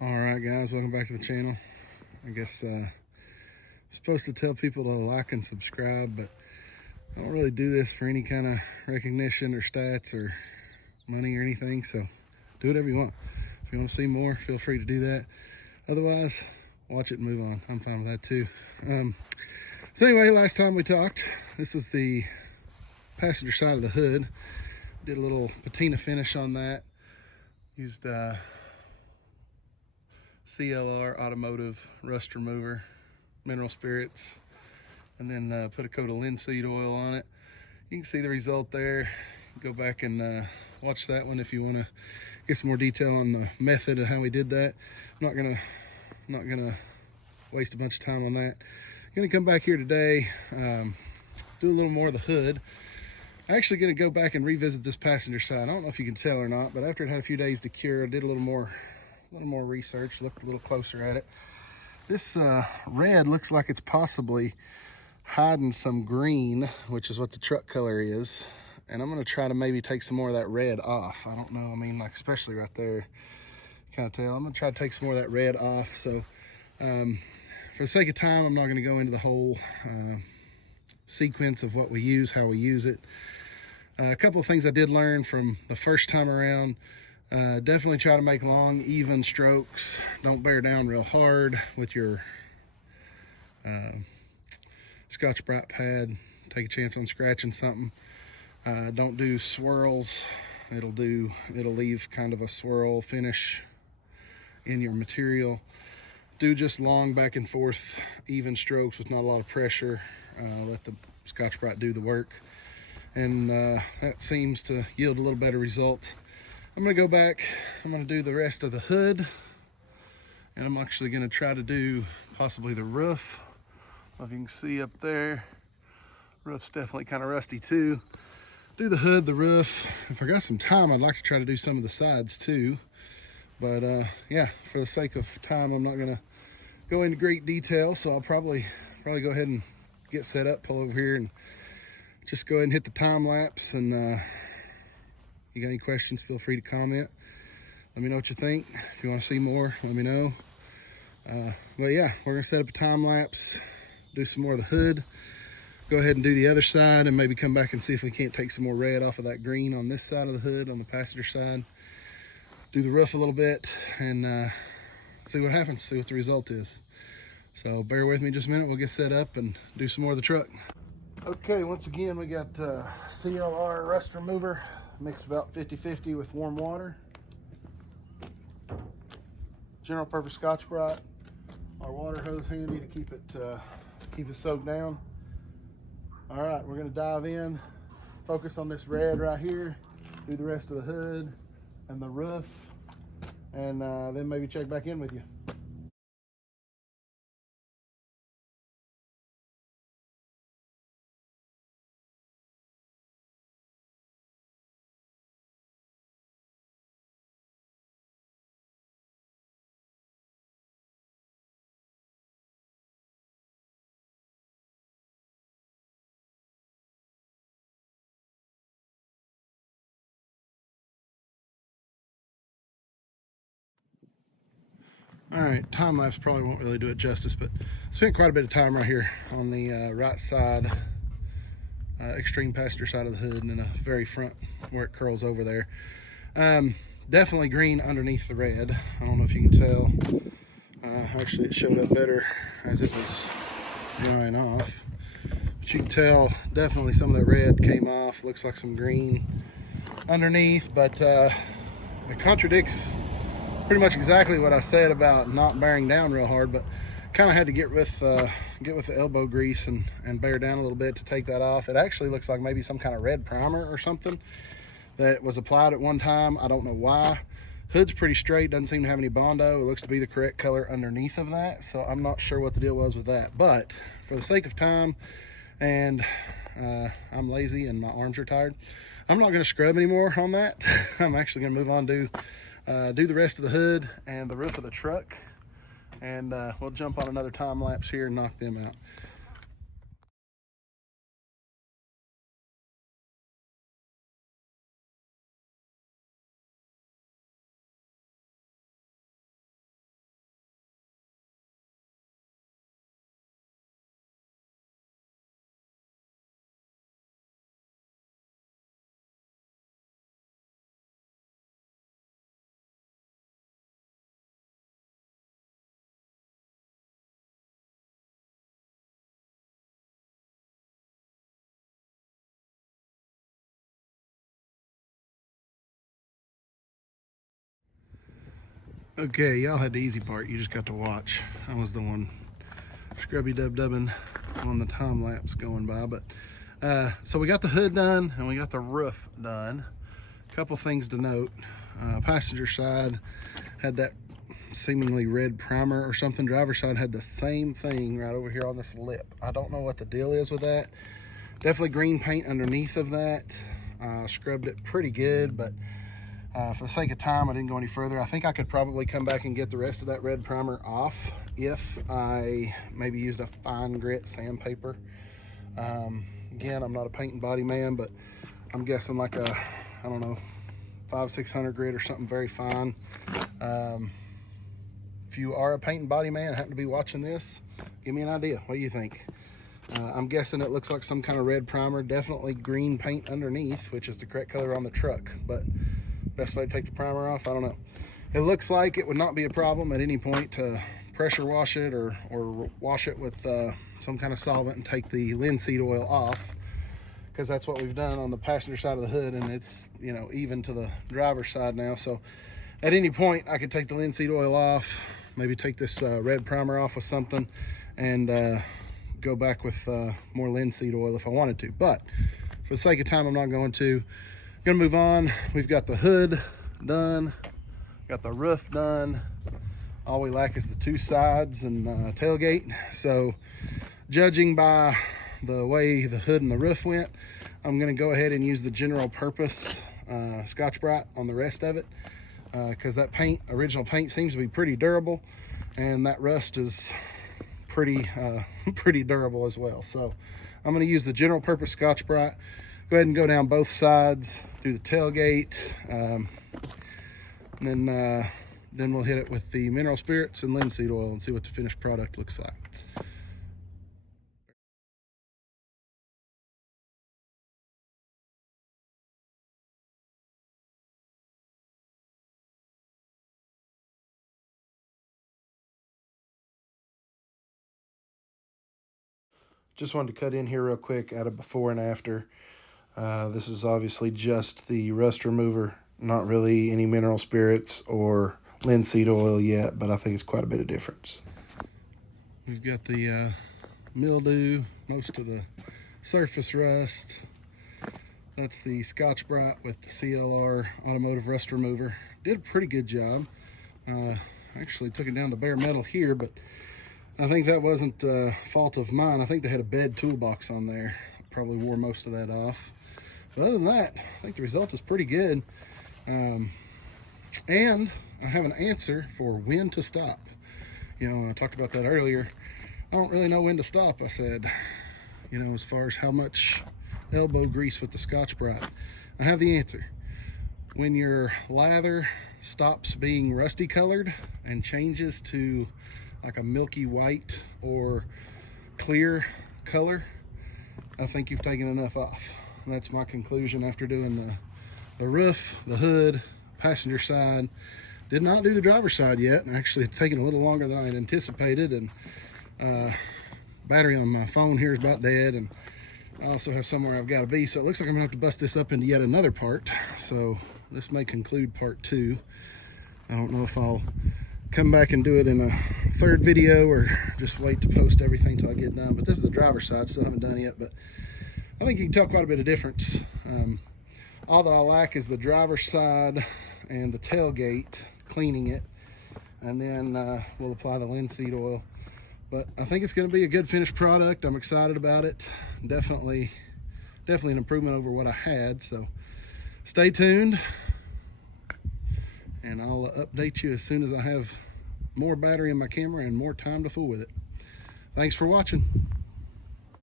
All right, guys, welcome back to the channel. I guess I'm supposed to tell people to like and subscribe, but I don't really do this for any kind of recognition or stats or money or anything, so do whatever you want. If you want to see more, feel free to do that. Otherwise, watch it and move on. I'm fine with that too. So anyway, last time we talked, this is the passenger side of the hood. Did a little patina finish on that. Used CLR automotive rust remover, mineral spirits, and then put a coat of linseed oil on it. You can see the result there. Go back and watch that one if you want to get some more detail on the method of how we did that. I'm not gonna waste a bunch of time on that. I'm gonna come back here today, do a little more of the hood. I'm actually gonna go back and revisit this passenger side. I don't know if you can tell or not, but after it had a few days to cure, I did a little more research, looked a little closer at it. This red looks like it's possibly hiding some green, which is what the truck color is. And I'm gonna try to maybe take some more of that red off. I don't know, I mean, like especially right there, kind of tell. I'm gonna try to take some more of that red off. So for the sake of time, I'm not gonna go into the whole sequence of what we use, how we use it. A couple of things I did learn from the first time around. Definitely try to make long, even strokes. Don't bear down real hard with your Scotch-Brite pad. Take a chance on scratching something. Don't do swirls. It'll leave kind of a swirl finish in your material. Do just long back and forth, even strokes with not a lot of pressure. Let the Scotch-Brite do the work. And that seems to yield a little better result. I'm gonna go back, I'm gonna do the rest of the hood, and I'm actually gonna try to do possibly the roof. If you can see up there, roof's definitely kind of rusty too. Do the hood, the roof. If I got some time, I'd like to try to do some of the sides too. But yeah, for the sake of time, I'm not gonna go into great detail, so I'll probably go ahead and get set up, pull over here, and just go ahead and hit the time lapse. And you got any questions, feel free to comment. Let me know what you think. If you want to see more, let me know. But yeah, we're gonna set up a time lapse, do some more of the hood, go ahead and do the other side, and maybe come back and see if we can't take some more red off of that green on this side of the hood, on the passenger side. Do the roof a little bit and see what happens, see what the result is. So bear with me just a minute, we'll get set up and do some more of the truck. Okay, once again, we got CLR rust remover, mixed about 50-50 with warm water. General purpose Scotch-Brite. Our water hose handy to keep it soaked down. All right, we're gonna dive in, focus on this red right here, do the rest of the hood and the roof, and then maybe check back in with you. All right, time lapse probably won't really do it justice, but I spent quite a bit of time right here on the right side, extreme passenger side of the hood, and in the very front where it curls over there. Definitely green underneath the red. I don't know if you can tell. Actually, it showed up better as it was drying off. But you can tell definitely some of that red came off. Looks like some green underneath, but it contradicts pretty much exactly what I said about not bearing down real hard, but kind of had to get with the elbow grease and bear down a little bit to take that off. It actually looks like maybe some kind of red primer or something that was applied at one time. I don't know why. Hood's pretty straight, doesn't seem to have any Bondo. It looks to be the correct color underneath of that, so I'm not sure what the deal was with that. But for the sake of time, and I'm lazy and my arms are tired, I'm not gonna scrub anymore on that. I'm actually gonna move on to do the rest of the hood and the roof of the truck, and we'll jump on another time lapse here and knock them out. Okay, y'all had the easy part. You just got to watch. I was the one scrubby dub-dubbing on the time lapse going by. But so we got the hood done and we got the roof done. A couple things to note. Passenger side had that seemingly red primer or something. Driver side had the same thing right over here on this lip. I don't know what the deal is with that. Definitely green paint underneath of that. Scrubbed it pretty good, but for the sake of time, I didn't go any further. I think I could probably come back and get the rest of that red primer off if I maybe used a fine grit sandpaper. Again, I'm not a paint and body man, but I'm guessing like a, I don't know, 500-600 grit or something very fine. If you are a paint and body man and happen to be watching this, give me an idea. What do you think? I'm guessing it looks like some kind of red primer, definitely green paint underneath, which is the correct color on the truck, but best way to take the primer off, I don't know. It looks like it would not be a problem at any point to pressure wash it or wash it with some kind of solvent and take the linseed oil off, because that's what we've done on the passenger side of the hood, and it's, you know, even to the driver's side now. So at any point I could take the linseed oil off, maybe take this red primer off with something, and go back with more linseed oil if I wanted to. But for the sake of time, I'm not going to. I'm gonna move on. We've got the hood done, got the roof done. All we lack is the two sides and tailgate. So judging by the way the hood and the roof went, I'm gonna go ahead and use the general purpose Scotch-Brite on the rest of it, because that paint, original paint, seems to be pretty durable, and that rust is pretty durable as well. So I'm gonna use the general purpose Scotch-Brite. Go ahead and go down both sides, do the tailgate, and then we'll hit it with the mineral spirits and linseed oil and see what the finished product looks like. Just wanted to cut in here real quick at a before and after. This is obviously just the rust remover, not really any mineral spirits or linseed oil yet, but I think it's quite a bit of difference. We've got the mildew, most of the surface rust. That's the Scotch-Brite with the CLR automotive rust remover. Did a pretty good job. Actually took it down to bare metal here, but I think that wasn't a fault of mine. I think they had a bed toolbox on there. Probably wore most of that off. But other than that, I think the result is pretty good. And I have an answer for when to stop. You know, I talked about that earlier. I don't really know when to stop, I said. You know, as far as how much elbow grease with the Scotch-Brite. I have the answer. When your lather stops being rusty colored and changes to like a milky white or clear color, I think you've taken enough off. And that's my conclusion after doing the roof, the hood, passenger side. Did not do the driver's side yet. Actually, it's taken a little longer than I had anticipated, and battery on my phone here is about dead, and I also have somewhere I've got to be, so it looks like I'm gonna have to bust this up into yet another part. So this may conclude part 2. I don't know if I'll come back and do it in a third video or just wait to post everything till I get done. But this is the driver's side, still haven't done yet, but I think you can tell quite a bit of difference. All that I lack is the driver's side and the tailgate, cleaning it, and then we'll apply the linseed oil. But I think it's going to be a good finished product. I'm excited about it. Definitely an improvement over what I had. So stay tuned, and I'll update you as soon as I have more battery in my camera and more time to fool with it. Thanks for watching.